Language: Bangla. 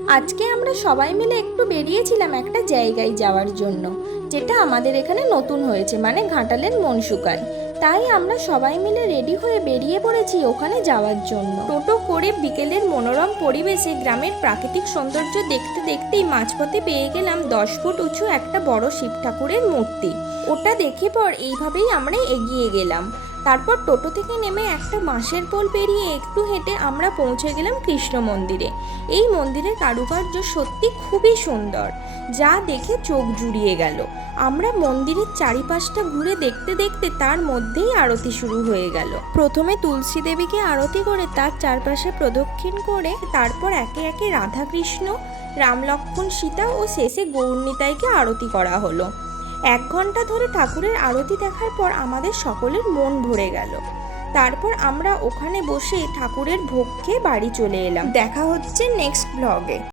আজকে আমরা সবাই মিলে একটু বেরিয়েছিলাম একটা জায়গায় যাওয়ার জন্য, যেটা আমাদের এখানে নতুন হয়েছে, মানে ঘাটালের মনসুকায়। তাই আমরা সবাই মিলে রেডি হয়ে বেরিয়ে পড়েছি ওখানে যাওয়ার জন্য। টোটো করে বিকেলের মনোরম পরিবেশে গ্রামের প্রাকৃতিক সৌন্দর্য দেখতে দেখতেই মাঝপথে পেয়ে গেলাম 10 ফুট উঁচু একটা বড় শিব ঠাকুরের মূর্তি। ওটা দেখে পর এইভাবেই আমরা এগিয়ে গেলাম। তারপর টোটো থেকে নেমে একটা বাঁশের পোল পেরিয়ে একটু হেঁটে আমরা পৌঁছে গেলাম কৃষ্ণ মন্দিরে। এই মন্দিরের কারুকার্য সত্যি খুবই সুন্দর, যা দেখে চোখ জুড়িয়ে গেল। আমরা মন্দিরের চারিপাশটা ঘুরে দেখতে দেখতে তার মধ্যেই আরতি শুরু হয়ে গেল। প্রথমে তুলসী দেবীকে আরতি করে তার চারপাশে প্রদক্ষিণ করে তারপর একে একে রাধা কৃষ্ণ, রাম লক্ষ্মণ সীতা ও শেষে গৌরনিতাইকে আরতি করা হলো। 1 ঘন্টা ধরে ঠাকুরের আরতি দেখার পর আমাদের সকলের মন ভরে গেল। তারপর আমরা ওখানে বসে ঠাকুরের ভোগ খেয়ে বাড়ি চলে এলাম। দেখা হচ্ছে নেক্সট ব্লগে।